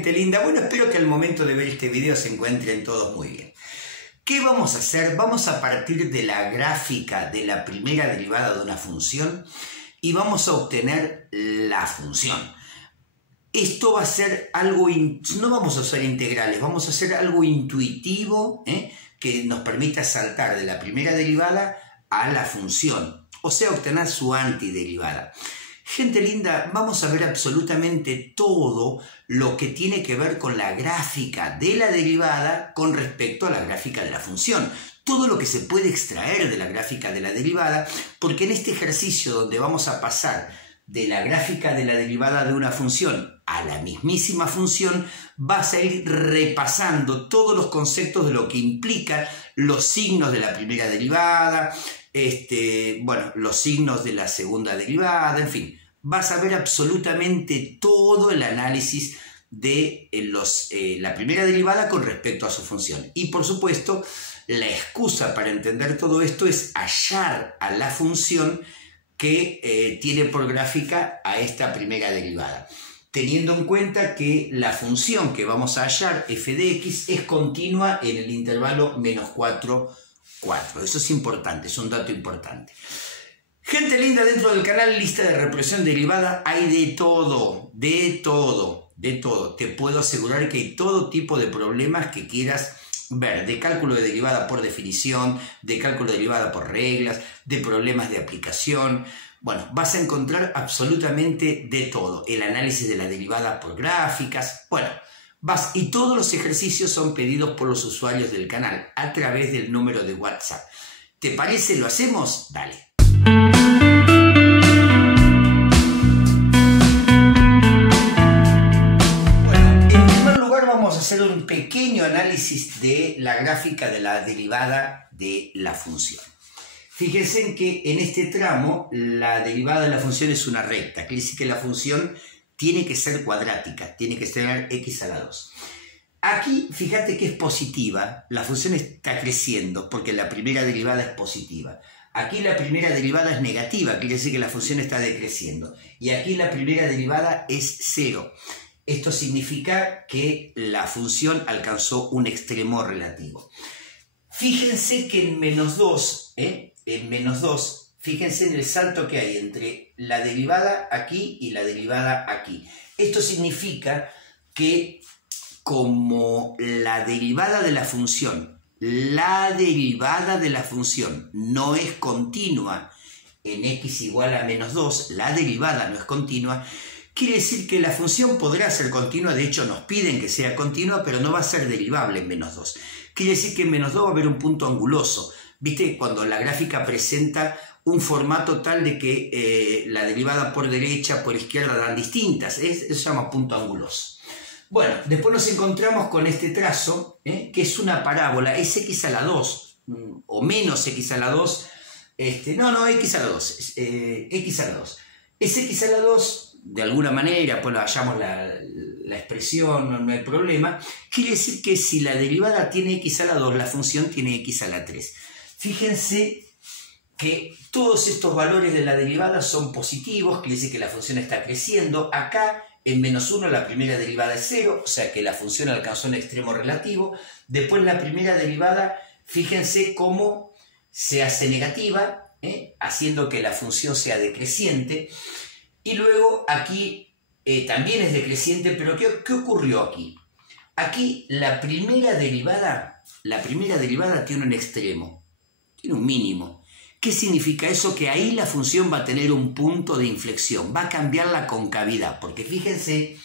gente linda? Bueno, espero que al momento de ver este video se encuentren todos muy bien. ¿Qué vamos a hacer? Vamos a partir de la gráfica de la primera derivada de una función y vamos a obtener la función. Esto va a ser algo, no vamos a usar integrales, vamos a hacer algo intuitivo que nos permita saltar de la primera derivada a la función, o sea, obtener su antiderivada. Gente linda, vamos a ver absolutamente todo lo que tiene que ver con la gráfica de la derivada con respecto a la gráfica de la función. Todo lo que se puede extraer de la gráfica de la derivada, porque en este ejercicio donde vamos a pasar de la gráfica de la derivada de una función a la mismísima función, vas a ir repasando todos los conceptos de lo que implica los signos de la primera derivada, los signos de la segunda derivada, en fin. Vas a ver absolutamente todo el análisis de la primera derivada con respecto a su función. Y por supuesto, la excusa para entender todo esto es hallar a la función que tiene por gráfica a esta primera derivada, teniendo en cuenta que la función que vamos a hallar, f de x, es continua en el intervalo -4, 4. Eso es importante, es un dato importante. Gente linda, dentro del canal Lista de Reproducción Derivada hay de todo, de todo, de todo. Te puedo asegurar que hay todo tipo de problemas que quieras ver, de cálculo de derivada por definición, de cálculo de derivada por reglas, de problemas de aplicación. Bueno, vas a encontrar absolutamente de todo. El análisis de la derivada por gráficas. Bueno, y todos los ejercicios son pedidos por los usuarios del canal a través del número de WhatsApp. ¿Te parece? ¿Lo hacemos? Dale. Vamos a hacer un pequeño análisis de la gráfica de la derivada de la función. Fíjense que en este tramo la derivada de la función es una recta, quiere decir que la función tiene que ser cuadrática, tiene que tener x a la 2. Aquí fíjate que es positiva, la función está creciendo porque la primera derivada es positiva. Aquí la primera derivada es negativa, quiere decir que la función está decreciendo. Y aquí la primera derivada es 0. Esto significa que la función alcanzó un extremo relativo. Fíjense que en -2, fíjense en el salto que hay entre la derivada aquí y la derivada aquí. Esto significa que como la derivada de la función no es continua en x igual a -2, la derivada no es continua, quiere decir que la función podrá ser continua, de hecho nos piden que sea continua, pero no va a ser derivable en -2. Quiere decir que en -2 va a haber un punto anguloso. ¿Viste? Cuando la gráfica presenta un formato tal de que la derivada por derecha, por izquierda dan distintas. Eso se llama punto anguloso. Bueno, después nos encontramos con este trazo, que es una parábola, es x a la 2, o menos x a la 2, x a la 2, x a la 2. Es x a la 2, de alguna manera, pues hallamos la expresión, no hay problema. Quiere decir que si la derivada tiene x a la 2, la función tiene x a la 3. Fíjense que todos estos valores de la derivada son positivos, quiere decir que la función está creciendo. Acá, en -1, la primera derivada es 0, o sea que la función alcanzó un extremo relativo. Después la primera derivada, fíjense cómo se hace negativa, haciendo que la función sea decreciente. Y luego aquí también es decreciente, pero ¿qué ocurrió aquí? Aquí la primera derivada tiene un extremo, tiene un mínimo. ¿Qué significa eso? Que ahí la función va a tener un punto de inflexión, va a cambiar la concavidad, porque fíjense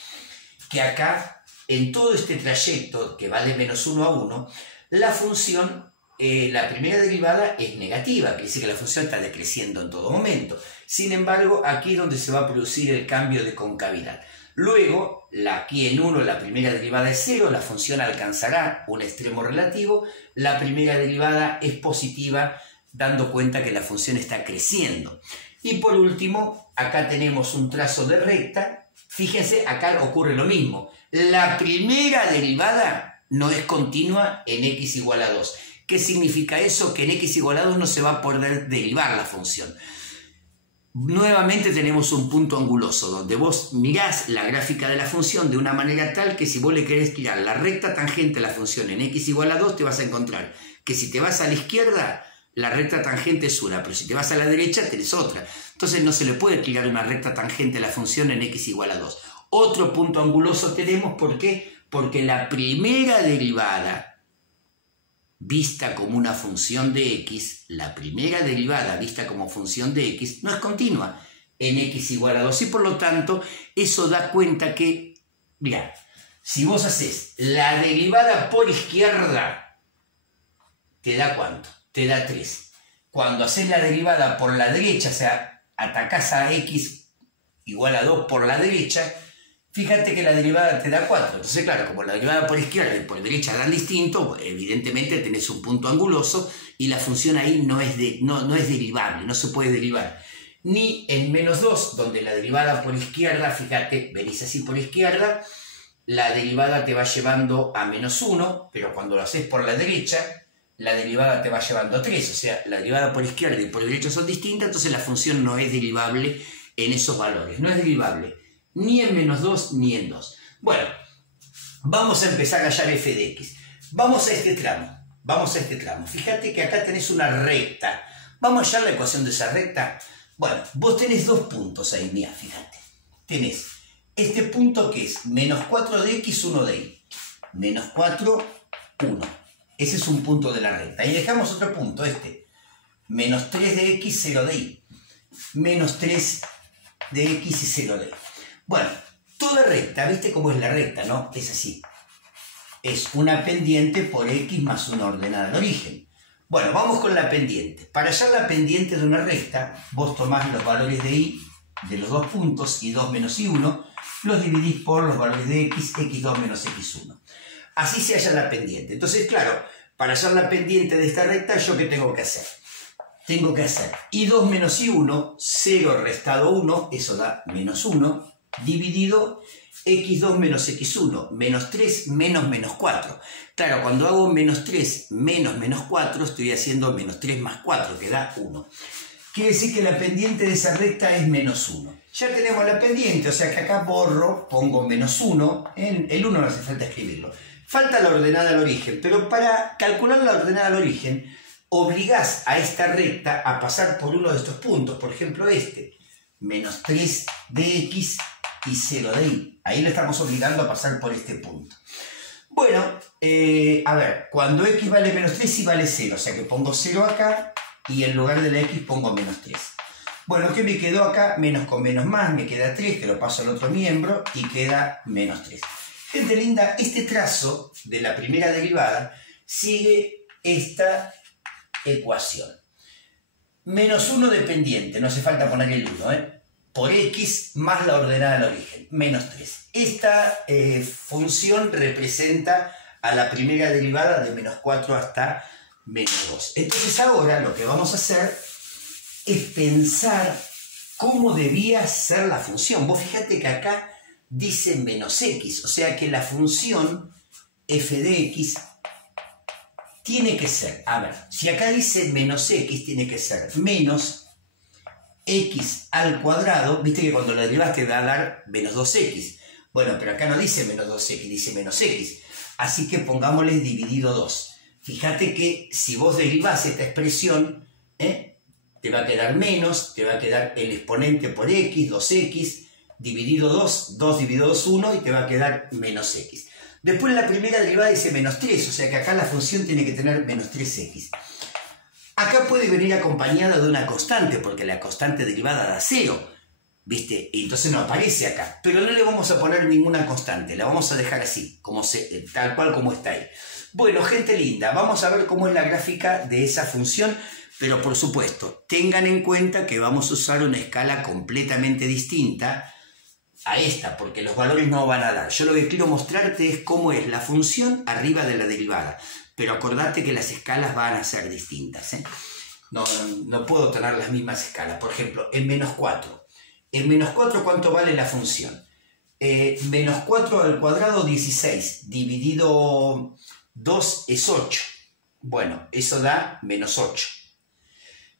que acá, en todo este trayecto que va de -1 a 1, la función, la primera derivada es negativa, quiere decir que la función está decreciendo en todo momento. Sin embargo, aquí es donde se va a producir el cambio de concavidad. Luego, aquí en 1 la primera derivada es 0, la función alcanzará un extremo relativo, la primera derivada es positiva, dando cuenta que la función está creciendo. Y por último, acá tenemos un trazo de recta. Fíjense, acá ocurre lo mismo. La primera derivada no es continua en x igual a 2. ¿Qué significa eso? Que en x igual a 2 no se va a poder derivar la función. nuevamente tenemos un punto anguloso, donde vos mirás la gráfica de la función de una manera tal que si vos le querés tirar la recta tangente a la función en x igual a 2, te vas a encontrar que si te vas a la izquierda, la recta tangente es una, pero si te vas a la derecha, tenés otra. Entonces no se le puede tirar una recta tangente a la función en x igual a 2. Otro punto anguloso tenemos, ¿por qué? Porque la primera derivada vista como una función de x, la primera derivada vista como función de x, no es continua en x igual a 2. Y por lo tanto, eso da cuenta que, mirá, si vos haces la derivada por izquierda, ¿te da cuánto? Te da 3. Cuando haces la derivada por la derecha, o sea, atacás a x igual a 2 por la derecha, fíjate que la derivada te da 4. Entonces, claro, como la derivada por izquierda y por derecha dan distinto, evidentemente tenés un punto anguloso y la función ahí no es derivable, no se puede derivar. Ni en menos 2, donde la derivada por izquierda, fíjate, venís así por izquierda, la derivada te va llevando a menos 1, pero cuando lo haces por la derecha, la derivada te va llevando a 3. O sea, la derivada por izquierda y por derecha son distintas, entonces la función no es derivable en esos valores. No es derivable ni en menos 2 ni en 2. Bueno, vamos a empezar a hallar f de x. Vamos a este tramo. Fíjate que acá tenés una recta. ¿Vamos a hallar la ecuación de esa recta? Bueno, vos tenés dos puntos ahí, mira, fíjate. Tenés este punto que es menos 4 de x, 1 de y. Menos 4, 1. Ese es un punto de la recta. Y dejamos otro punto, este. Menos 3 de x, 0 de y. Menos 3 de x y 0 de y. Bueno, toda recta, ¿viste cómo es la recta, no? Es así. Es una pendiente por x más una ordenada al origen. Bueno, vamos con la pendiente. Para hallar la pendiente de una recta, vos tomás los valores de y de los dos puntos, y2 menos y1, los dividís por los valores de x, x2 menos x1. Así se halla la pendiente. Entonces, claro, para hallar la pendiente de esta recta, ¿yo qué tengo que hacer? Tengo que hacer y2 menos y1, 0 restado 1, eso da menos 1, dividido x2 menos x1, menos 3 menos menos 4. Claro, cuando hago menos 3 menos menos 4, estoy haciendo menos 3 más 4, que da 1. Quiere decir que la pendiente de esa recta es menos 1. Ya tenemos la pendiente, o sea que acá borro, pongo menos 1, el 1 no hace falta escribirlo. Falta la ordenada al origen, pero para calcular la ordenada al origen, obligás a esta recta a pasar por uno de estos puntos, por ejemplo este, menos 3 de x y 0 de y. Ahí le estamos obligando a pasar por este punto. Bueno, a ver, cuando x vale menos 3 y vale 0, o sea que pongo 0 acá y en lugar de la x pongo menos 3. Bueno, ¿qué me quedó acá? Menos con menos más, me queda 3, que lo paso al otro miembro y queda menos 3. Gente linda, este trazo de la primera derivada sigue esta ecuación. Menos 1 dependiente, no hace falta poner el 1, por x más la ordenada al origen, menos 3. Esta función representa a la primera derivada de menos 4 hasta menos 2. Entonces ahora lo que vamos a hacer es pensar cómo debía ser la función. Vos fíjate que acá dice menos x, o sea que la función f de x tiene que ser, a ver, si acá dice menos x, tiene que ser menos x al cuadrado, viste que cuando la derivas te va a dar menos 2x. Bueno, pero acá no dice menos 2x, dice menos x. Así que pongámosle dividido 2. Fíjate que si vos derivás esta expresión, te va a quedar menos, te va a quedar el exponente por x, 2x, dividido 2, 2 dividido 2, 1, y te va a quedar menos x. Después la primera derivada dice menos 3, o sea que acá la función tiene que tener menos 3x. Acá puede venir acompañada de una constante, porque la constante derivada da 0, ¿viste? Y entonces no aparece acá. Pero no le vamos a poner ninguna constante, la vamos a dejar así, tal cual como está ahí. Bueno, gente linda, vamos a ver cómo es la gráfica de esa función, pero por supuesto, tengan en cuenta que vamos a usar una escala completamente distinta a esta, porque los valores no van a dar. Yo lo que quiero mostrarte es cómo es la función arriba de la derivada, pero acordate que las escalas van a ser distintas, No puedo tener las mismas escalas. Por ejemplo, en menos 4. En menos 4, ¿cuánto vale la función? Menos 4 al cuadrado, 16. Dividido 2 es 8. Bueno, eso da menos 8.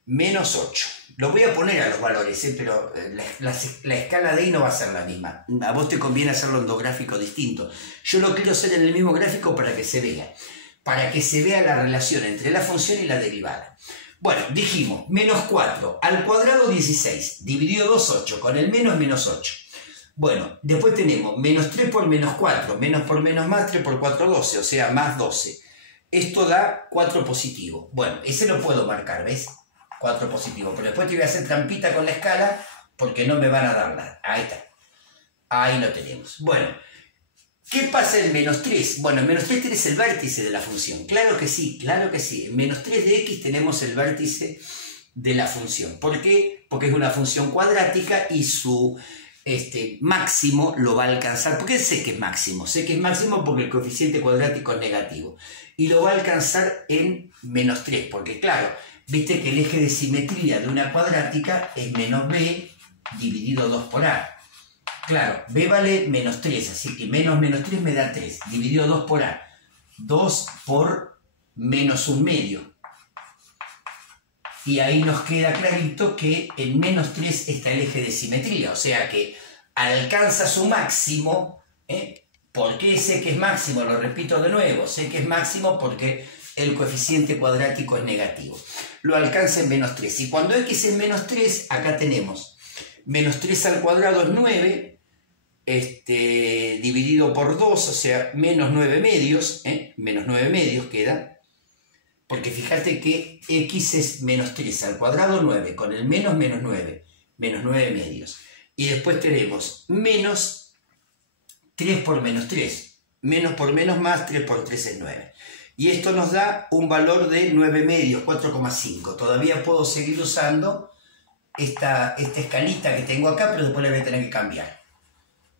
menos 8. Lo voy a poner a los valores, pero la escala de ahí no va a ser la misma. A vos te conviene hacerlo en dos gráficos distintos. Yo lo quiero hacer en el mismo gráfico para que se vea. Para que se vea la relación entre la función y la derivada. Bueno, dijimos, menos 4 al cuadrado 16, dividido 2, 8, con el menos 8. Bueno, después tenemos menos 3 por menos 4, menos por menos más, 3 por 4, 12, o sea, más 12. Esto da 4 positivo. Bueno, ese lo puedo marcar, ¿ves? 4 positivo, pero después te voy a hacer trampita con la escala porque no me van a dar nada. Ahí está. Ahí lo tenemos. Bueno, ¿qué pasa en menos 3? Bueno, en menos 3 tenés el vértice de la función. Claro que sí, claro que sí. En menos 3 de x tenemos el vértice de la función. ¿Por qué? Porque es una función cuadrática y su máximo lo va a alcanzar. ¿Por qué sé que es máximo? Sé que es máximo porque el coeficiente cuadrático es negativo. Y lo va a alcanzar en menos 3, porque claro, viste que el eje de simetría de una cuadrática es menos b dividido 2 por a. Claro, b vale menos 3, así que menos 3 me da 3, dividido 2 por a. 2 por menos 1/2. Y ahí nos queda clarito que en menos 3 está el eje de simetría, o sea que alcanza su máximo. ¿Por qué sé que es máximo? Lo repito de nuevo, sé que es máximo porque el coeficiente cuadrático es negativo. Lo alcanza en menos 3. Y cuando x es menos 3, acá tenemos menos 3 al cuadrado es 9, dividido por 2, o sea, menos 9 medios, menos 9 medios queda. Porque fíjate que x es menos 3 al cuadrado 9, con el menos 9, menos 9 medios. Y después tenemos menos 3 por menos 3, menos por menos más, 3 por 3 es 9. Y esto nos da un valor de 9 medios, 4,5. Todavía puedo seguir usando esta escalita que tengo acá, pero después la voy a tener que cambiar.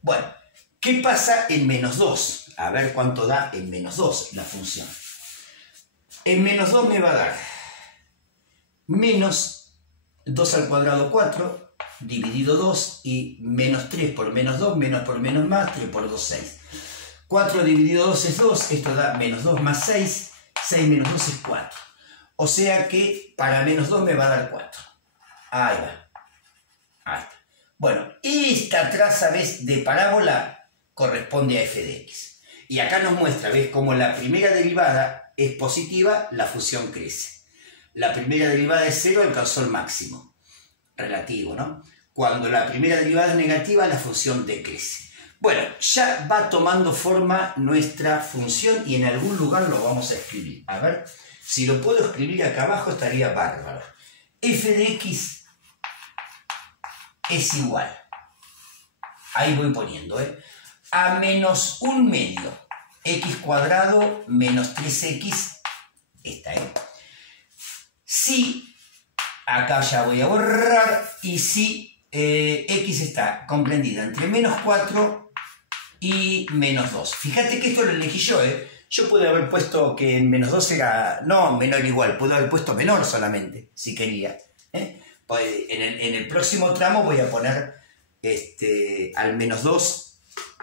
Bueno, ¿qué pasa en menos 2? A ver cuánto da en menos 2 la función. En menos 2 me va a dar menos 2 al cuadrado 4, dividido 2, y menos 3 por menos 2, menos por menos más, 3 por 2, 6. 4 dividido 2 es 2, esto da menos 2 más 6, 6 menos 2 es 4. O sea que para menos 2 me va a dar 4. Ahí va. Ahí está. Bueno, esta traza, ¿ves?, de parábola corresponde a f de x. Y acá nos muestra, ¿ves?, como la primera derivada es positiva, la función crece. La primera derivada es 0, alcanzó el máximo relativo, ¿no? Cuando la primera derivada es negativa, la función decrece. Bueno, ya va tomando forma nuestra función y en algún lugar lo vamos a escribir. A ver, si lo puedo escribir acá abajo estaría bárbaro. F de x es igual, ahí voy poniendo, a menos 1/2 x cuadrado menos 3x, esta, si, acá ya voy a borrar, y si x está comprendida entre menos 4 y menos 2. Fíjate que esto lo elegí yo, Yo pude haber puesto que en menos 2 era, no, menor o igual, pude haber puesto menor solamente, si quería. Pues en el próximo tramo voy a poner al menos 2.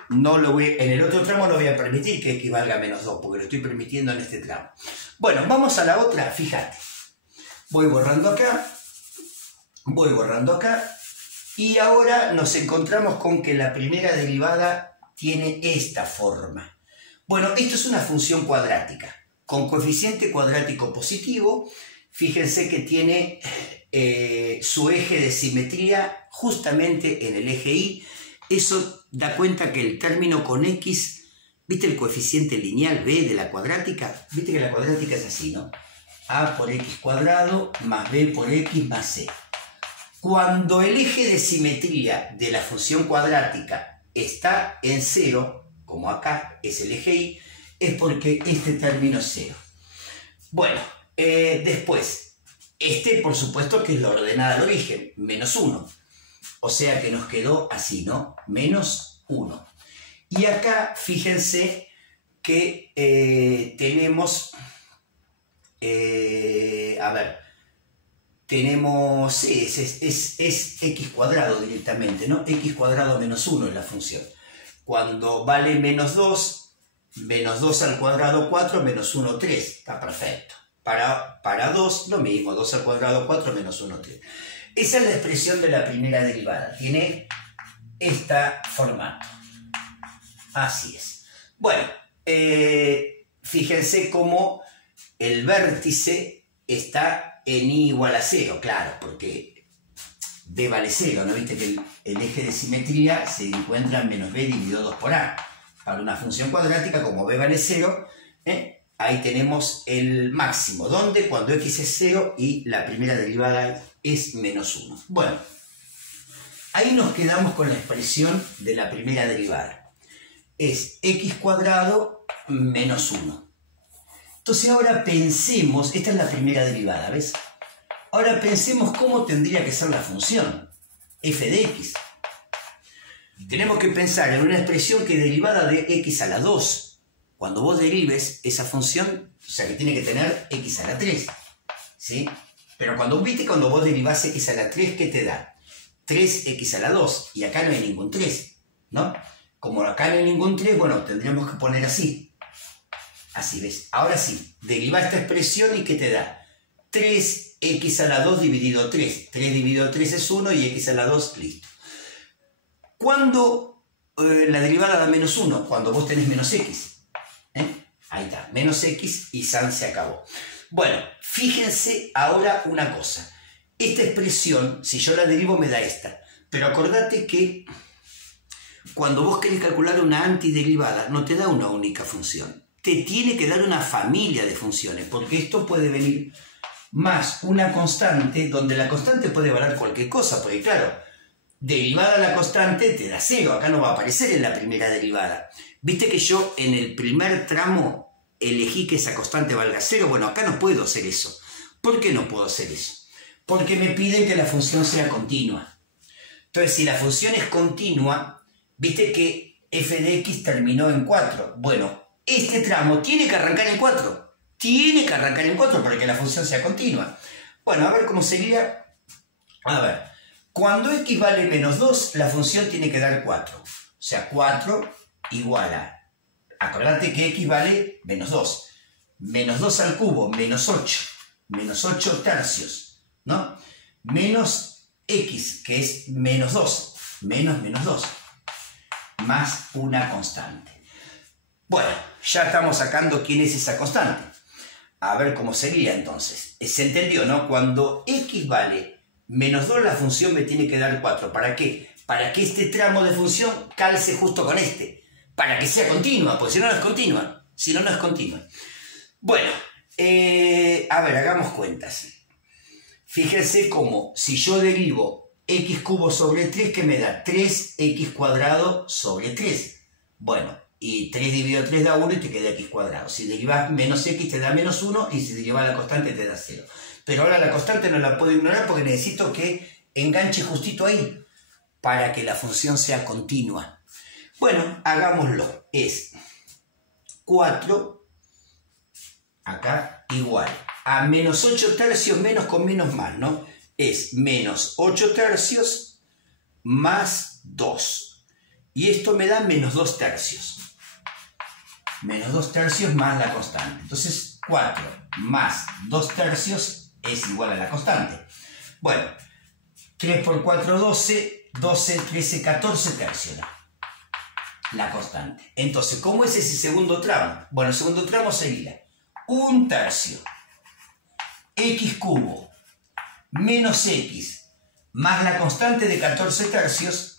No lo voy, en el otro tramo no voy a permitir que equivalga a menos 2, porque lo estoy permitiendo en este tramo. Bueno, vamos a la otra, fíjate. Voy borrando acá, y ahora nos encontramos con que la primera derivada tiene esta forma. Bueno, esto es una función cuadrática, con coeficiente cuadrático positivo. Fíjense que tiene su eje de simetría justamente en el eje Y. Eso da cuenta que el término con x, ¿viste el coeficiente lineal b de la cuadrática? Viste que la cuadrática es así, ¿no? A por x cuadrado más b por x más c. Cuando el eje de simetría de la función cuadrática está en 0, como acá es el eje Y, es porque este término es 0. Bueno, después, por supuesto que es la ordenada al origen, menos 1. O sea que nos quedó así, ¿no? Menos 1. Y acá, fíjense que tenemos, tenemos, sí, es x cuadrado directamente, ¿no? X cuadrado menos 1 es la función. Cuando vale menos 2 al cuadrado 4, menos 1, 3. Está perfecto. Para 2, lo mismo, 2 al cuadrado, 4 menos 1, 3. Esa es la expresión de la primera derivada. Tiene este formato. Así es. Bueno, fíjense cómo el vértice está en i igual a 0, claro, porque b vale 0, ¿no? Viste que el eje de simetría se encuentra en menos b dividido 2 por a. Para una función cuadrática, como b vale 0, ahí tenemos el máximo. ¿Dónde? Cuando x es 0 y la primera derivada es menos 1. Bueno, ahí nos quedamos con la expresión de la primera derivada. Es x cuadrado menos 1. Entonces ahora pensemos, esta es la primera derivada, ¿ves? Ahora pensemos cómo tendría que ser la función f de x. Tenemos que pensar en una expresión que es derivada de x a la 2. Cuando vos derives esa función, o sea que tiene que tener x a la 3. ¿Sí? Pero cuando vos derivás x a la 3, ¿qué te da? 3x a la 2. Y acá no hay ningún 3, ¿no? Como acá no hay ningún 3, bueno, tendríamos que poner así. Así, ¿ves? Ahora sí, deriva esta expresión y ¿qué te da? 3x a la 2 dividido 3. 3 dividido 3 es 1 y x a la 2, listo. ¿Cuándo la derivada da menos 1? Cuando vos tenés menos x. Ahí está, menos x y san se acabó. Bueno, fíjense ahora una cosa. Esta expresión, si yo la derivo, me da esta. Pero acordate que cuando vos querés calcular una antiderivada, no te da una única función. Te tiene que dar una familia de funciones, porque esto puede venir más una constante, donde la constante puede valer cualquier cosa, porque claro, derivada la constante te da 0, acá no va a aparecer en la primera derivada. ¿Viste que yo en el primer tramo elegí que esa constante valga 0? Bueno, acá no puedo hacer eso. ¿Por qué no puedo hacer eso? Porque me piden que la función sea continua. Entonces, si la función es continua, ¿viste que f de x terminó en 4? Bueno, este tramo tiene que arrancar en 4. Tiene que arrancar en 4 para que la función sea continua. Bueno, a ver cómo sería. A ver, cuando x vale menos 2, la función tiene que dar 4. O sea, 4 igual a... Acordate que x vale menos 2. Menos 2 al cubo, menos 8. Menos 8 tercios, ¿no? Menos x, que es menos 2. Menos 2. Más una constante. Bueno, ya estamos sacando quién es esa constante. A ver cómo sería entonces. Se entendió, ¿no? Cuando x vale menos 2, la función me tiene que dar 4. ¿Para qué? Para que este tramo de función calce justo con este. Para que sea continua, porque si no, no es continua. Si no, no es continua. Bueno, a ver, hagamos cuentas. Fíjense cómo si yo derivo x cubo sobre 3, ¿qué me da? 3x cuadrado sobre 3. Bueno, y 3 dividido 3 da 1 y te queda x cuadrado. Si derivas menos x te da menos 1 y si derivas la constante te da 0. Pero ahora la constante no la puedo ignorar porque necesito que enganche justito ahí para que la función sea continua. Bueno, hagámoslo. Es 4, acá, igual a menos 8 tercios menos con menos más, ¿no? Es menos 8 tercios más 2. Y esto me da menos 2 tercios. Menos 2 tercios más la constante. Entonces, 4 más 2 tercios es igual a la constante. Bueno, 3 por 4, 12. 12, 13, 14 tercios. La constante. Entonces, ¿cómo es ese segundo tramo? Bueno, el segundo tramo sería 1 tercio x cubo menos x más la constante de 14 tercios.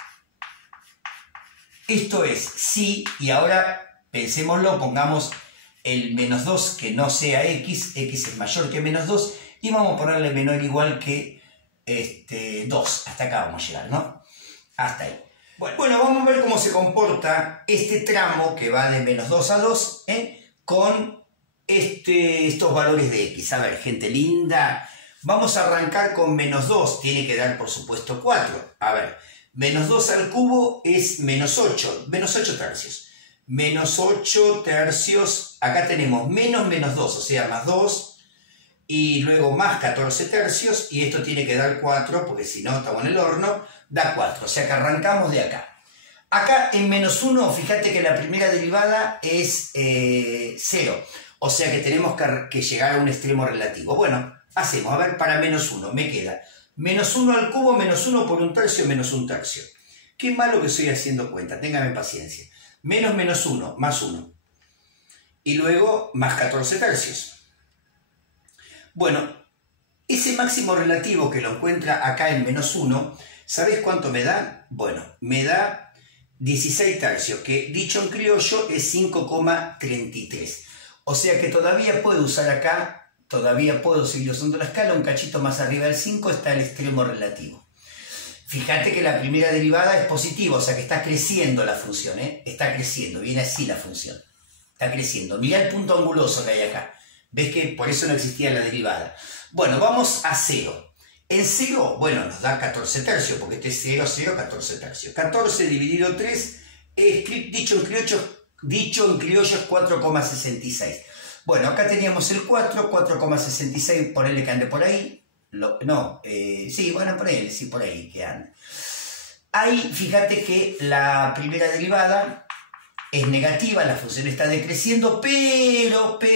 Esto es sí, y ahora pensémoslo, pongamos el menos 2 que no sea x es mayor que menos 2, y vamos a ponerle menor o igual que 2. Hasta acá vamos a llegar, ¿no? Hasta ahí. Bueno, vamos a ver cómo se comporta este tramo que va de menos 2 a 2 con estos valores de x. A ver, gente linda, vamos a arrancar con menos 2, tiene que dar por supuesto 4. A ver, menos 2 al cubo es menos 8 tercios. Menos 8 tercios, acá tenemos menos 2, o sea, más 2, y luego más 14 tercios, y esto tiene que dar 4, porque si no estamos en el horno, da 4, o sea que arrancamos de acá. Acá en menos 1, fíjate que la primera derivada es 0, O sea que tenemos que llegar a un extremo relativo. Bueno, hacemos, a ver, para menos 1, me queda menos 1 al cubo, menos 1 por un tercio, menos un tercio. Qué malo que estoy haciendo cuenta, téngame paciencia. Menos 1, más 1. Y luego más 14 tercios. Bueno, ese máximo relativo que lo encuentra acá en menos 1, ¿sabés cuánto me da? Bueno, me da 16 tercios, que dicho en criollo es 5,33. O sea que todavía puedo usar acá, todavía puedo seguir usando la escala, un cachito más arriba del 5 está el extremo relativo. Fíjate que la primera derivada es positiva, o sea que está creciendo la función, está creciendo, viene así la función. Está creciendo. Mirá el punto anguloso que hay acá. ¿Ves que por eso no existía la derivada? Bueno, vamos a 0. En 0, bueno, nos da 14 tercios, porque este es 0, 0, 14 tercios. 14 dividido 3, dicho en criollo es 4,66. Bueno, acá teníamos el 4, 4,66, ponele que ande por ahí. Sí, bueno, ponele, sí, por ahí que ande. Ahí, fíjate que la primera derivada es negativa, la función está decreciendo, pero, para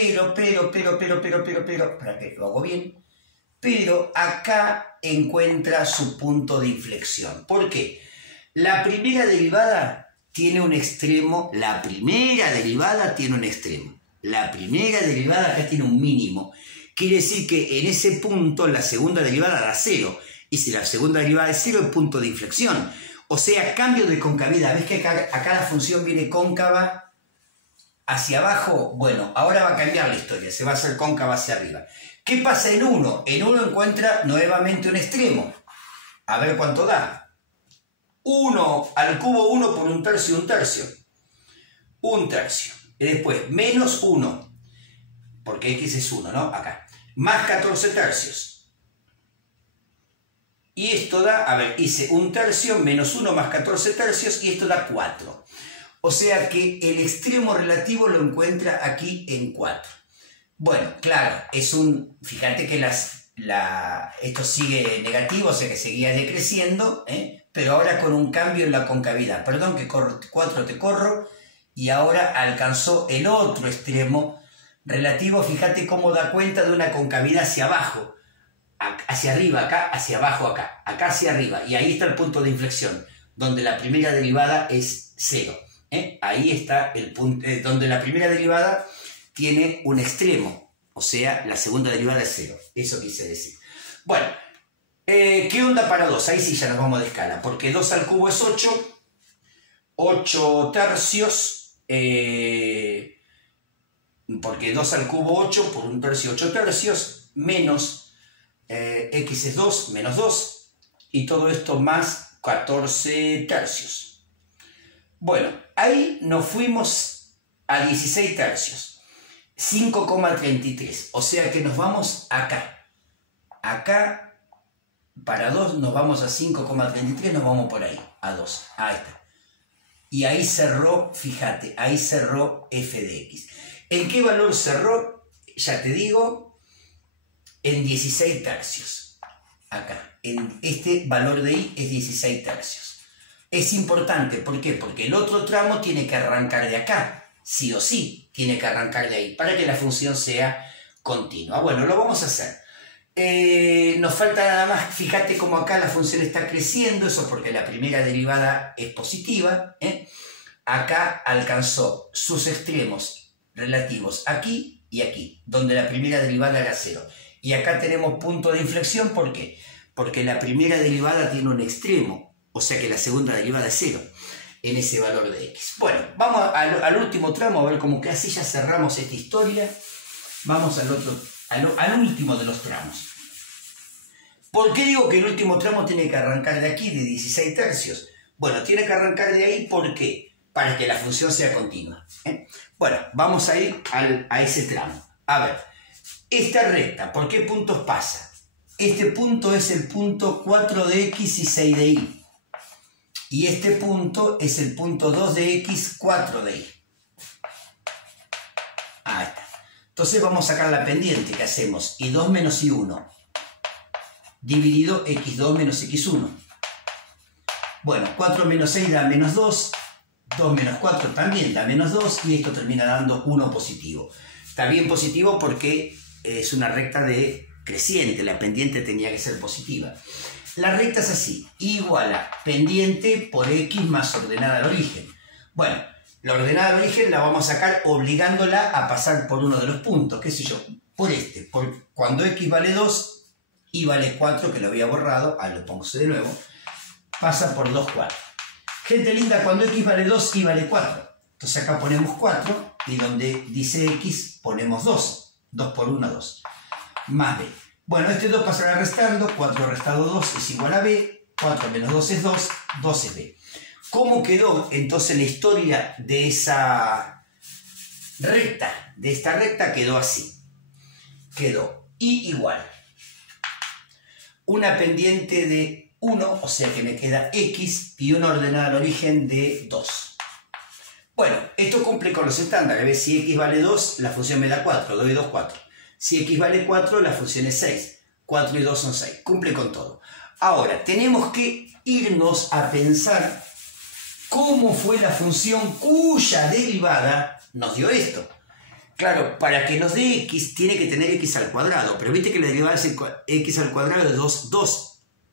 que lo hago bien, pero acá encuentra su punto de inflexión. ¿Por qué? La primera derivada tiene un extremo, la primera derivada acá tiene un mínimo. Quiere decir que en ese punto la segunda derivada da 0. Y si la segunda derivada es 0, es punto de inflexión. O sea, cambio de concavidad. ¿Ves que acá la función viene cóncava hacia abajo? Bueno, ahora va a cambiar la historia. Se va a hacer cóncava hacia arriba. ¿Qué pasa en 1? En 1 encuentra nuevamente un extremo. A ver cuánto da. 1 al cubo 1 por un tercio, un tercio. Un tercio. Y después, menos 1. Porque x es 1, ¿no? Acá. Más 14 tercios. Y esto da, a ver, hice un tercio menos 1 más 14 tercios y esto da 4. O sea que el extremo relativo lo encuentra aquí en 4. Bueno, claro, fíjate que esto sigue negativo, o sea que seguía decreciendo, pero ahora con un cambio en la concavidad. Perdón que 4 te corro y ahora alcanzó el otro extremo relativo. Fíjate cómo da cuenta de una concavidad hacia abajo, hacia arriba, acá, hacia abajo, acá hacia arriba. Y ahí está el punto de inflexión, donde la primera derivada es 0. Ahí está el punto, donde la primera derivada tiene un extremo, o sea, la segunda derivada es 0. Eso quise decir. Bueno, ¿qué onda para 2? Ahí sí ya nos vamos de escala, porque 2 al cubo es 8, 8 tercios, porque 2 al cubo 8 por un tercio, 8 tercios, menos x es 2, menos 2, y todo esto más 14 tercios. Bueno, ahí nos fuimos a 16 tercios. 5,33, o sea que nos vamos acá. Acá, para 2 nos vamos a 5,33, nos vamos por ahí, a 2. Ahí está. Y ahí cerró, fíjate, ahí cerró f de x. ¿En qué valor cerró? Ya te digo, en 16 tercios. Acá, en este valor de i es 16 tercios. Es importante, ¿por qué? Porque el otro tramo tiene que arrancar de acá. Sí o sí, tiene que arrancar de ahí para que la función sea continua. Bueno, lo vamos a hacer. Nos falta nada más, fíjate cómo acá la función está creciendo, eso porque la primera derivada es positiva. Acá alcanzó sus extremos relativos aquí y aquí, donde la primera derivada era 0. Y acá tenemos punto de inflexión, ¿por qué? Porque la primera derivada tiene un extremo, o sea que la segunda derivada es 0. En ese valor de x. Bueno, vamos al último tramo, a ver cómo que así ya cerramos esta historia. Vamos al último de los tramos. ¿Por qué digo que el último tramo tiene que arrancar de aquí, de 16 tercios? Bueno, tiene que arrancar de ahí, ¿por qué? Para que la función sea continua. Bueno, vamos a ir a ese tramo. A ver, esta recta, ¿por qué puntos pasa? Este punto es el punto 4 de x y 6 de y. Y este punto es el punto 2 de x, 4 de y. Ahí está. Entonces vamos a sacar la pendiente que hacemos. y2 menos y1 dividido x2 menos x1. Bueno, 4 menos 6 da menos 2. 2 menos 4 también da menos 2. Y esto termina dando 1 positivo. Está bien positivo porque es una recta decreciente, la pendiente tenía que ser positiva. La recta es así, igual a pendiente por x más ordenada al origen. Bueno, la ordenada al origen la vamos a sacar obligándola a pasar por uno de los puntos, qué sé yo, por cuando x vale 2, y vale 4, que lo había borrado, lo pongo de nuevo, pasa por 2 cuartos. Gente linda, cuando x vale 2, y vale 4. Entonces acá ponemos 4, y donde dice x ponemos 2. 2 por 1, 2. Más b. Bueno, este 2 pasará restando, 4 restado 2 es igual a b, 4 menos 2 es 2, 2 es b. ¿Cómo quedó entonces la historia de esa recta? De esta recta quedó así. Quedó y igual. Una pendiente de 1, o sea que me queda x, y una ordenada al origen de 2. Bueno, esto cumple con los estándares. ¿Ves? Si x vale 2, la función me da 4, 2 y 2, 4. Si x vale 4, la función es 6. 4 y 2 son 6. Cumple con todo. Ahora, tenemos que irnos a pensar cómo fue la función cuya derivada nos dio esto. Claro, para que nos dé x, tiene que tener x al cuadrado. Pero viste que la derivada es x al cuadrado de 2.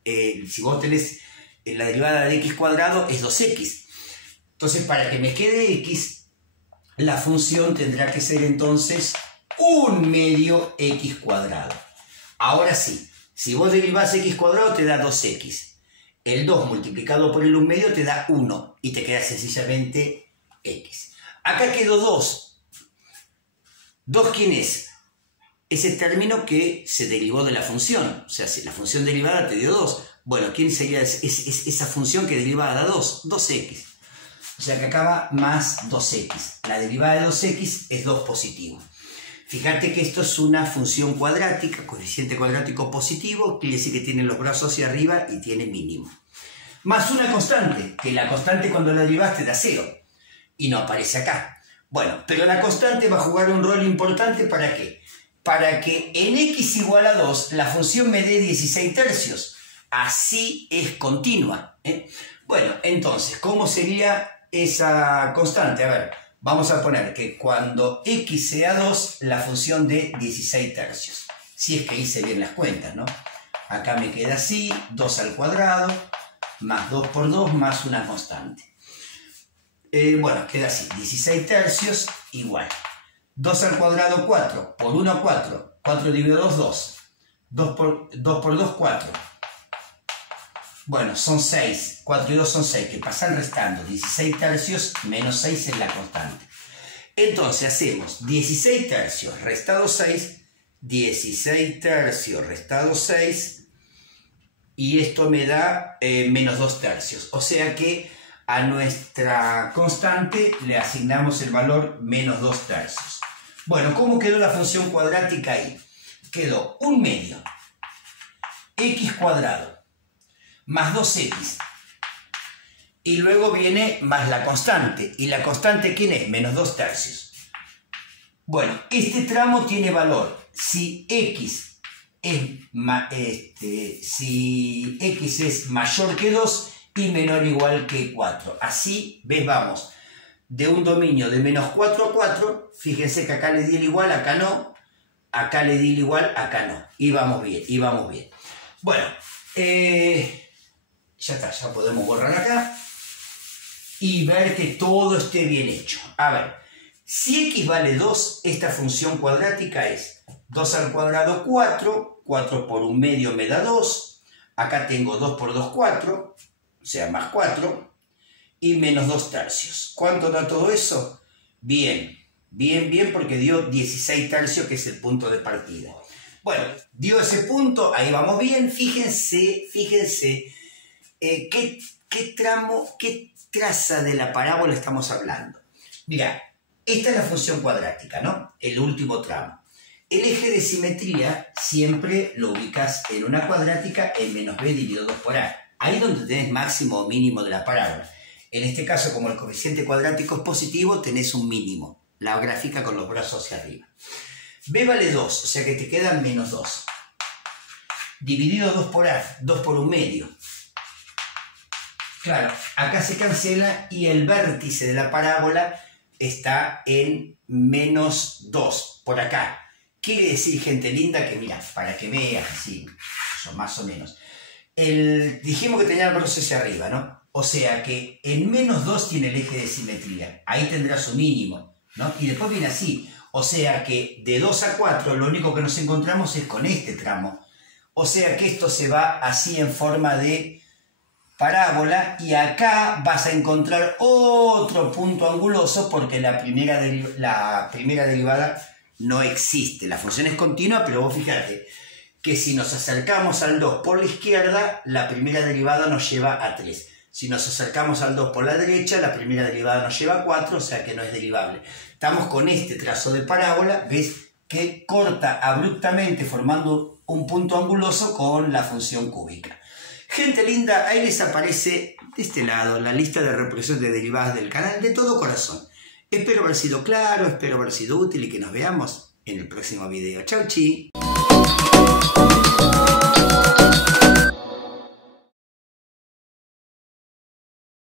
Si vos tenés la derivada de x cuadrado, es 2x. Entonces, para que me quede x, la función tendrá que ser entonces 1 medio x cuadrado. Ahora sí, si vos derivás x cuadrado te da 2x. El 2 multiplicado por el 1 medio te da 1 y te queda sencillamente x. Acá quedó 2. ¿2 quién es? Ese término que se derivó de la función. O sea, si la función derivada te dio 2. Bueno, ¿quién sería esa función que derivada da 2? 2x. O sea que acá va más 2x. La derivada de 2x es 2 positivo. Fíjate que esto es una función cuadrática, coeficiente cuadrático positivo, quiere decir que tiene los brazos hacia arriba y tiene mínimo. Más una constante, que la constante cuando la derivaste da 0 y no aparece acá. Bueno, pero la constante va a jugar un rol importante, ¿para qué? Para que en x igual a 2 la función me dé 16 tercios. Así es continua. Bueno, entonces, ¿cómo sería esa constante? A ver, vamos a poner que cuando x sea 2, la función de 16 tercios. Si es que hice bien las cuentas, ¿no? Acá me queda así, 2 al cuadrado, más 2 por 2, más una constante. Bueno, queda así, 16 tercios igual. 2 al cuadrado, 4. Por 1, 4. 4 dividido 2, 2. 2 por 2, 4. Bueno, son 6. 4 y 2 son 6, que pasan restando. 16 tercios menos 6 es la constante. Entonces hacemos 16 tercios restado 6, 16 tercios restado 6, y esto me da menos 2 tercios. O sea que a nuestra constante le asignamos el valor menos 2 tercios. Bueno, ¿cómo quedó la función cuadrática ahí? Quedó 1 medio x cuadrado más 2x. Y luego viene más la constante. ¿Y la constante quién es? Menos 2 tercios. Bueno, este tramo tiene valor si x es mayor que 2 y menor o igual que 4. Así, ¿ves? Vamos de un dominio de menos 4 a 4. Fíjense que acá le di el igual, acá no. Acá le di el igual, acá no. Y vamos bien, y vamos bien. Bueno, ya está, ya podemos borrar acá y ver que todo esté bien hecho. A ver, si x vale 2, esta función cuadrática es 2 al cuadrado 4, 4 por 1 medio me da 2, acá tengo 2 por 2, 4, o sea, más 4, y menos 2 tercios. ¿Cuánto da todo eso? Bien, bien, bien, porque dio 16 tercios, que es el punto de partida. Bueno, dio ese punto, ahí vamos bien. Fíjense, qué tramo, qué traza de la parábola estamos hablando. Mira, esta es la función cuadrática, ¿no? El último tramo. El eje de simetría siempre lo ubicas en una cuadrática en menos b dividido 2 por a. Ahí es donde tenés máximo o mínimo de la parábola. En este caso, como el coeficiente cuadrático es positivo, tenés un mínimo. La gráfica con los brazos hacia arriba. b vale 2, o sea que te quedan menos 2. Dividido 2 por a, 2 por 1 medio. Claro, acá se cancela y el vértice de la parábola, está en -2, por acá. Quiere decir, gente linda, que mira, para que veas así, más o menos. Dijimos que tenía el bronce hacia arriba, ¿no? O sea que en -2 tiene el eje de simetría. Ahí tendrá su mínimo, ¿no? Y después viene así. O sea que de 2 a 4 lo único que nos encontramos es con este tramo. O sea que esto se va así en forma de parábola y acá vas a encontrar otro punto anguloso porque la primera derivada no existe. La función es continua, pero vos fíjate que si nos acercamos al 2 por la izquierda, la primera derivada nos lleva a 3. Si nos acercamos al 2 por la derecha, la primera derivada nos lleva a 4, o sea que no es derivable. Estamos con este trazo de parábola, ves que corta abruptamente formando un punto anguloso con la función cúbica. Gente linda, ahí les aparece de este lado la lista de reproducción de derivadas del canal de todo corazón. Espero haber sido claro, espero haber sido útil y que nos veamos en el próximo video. Chau, chi.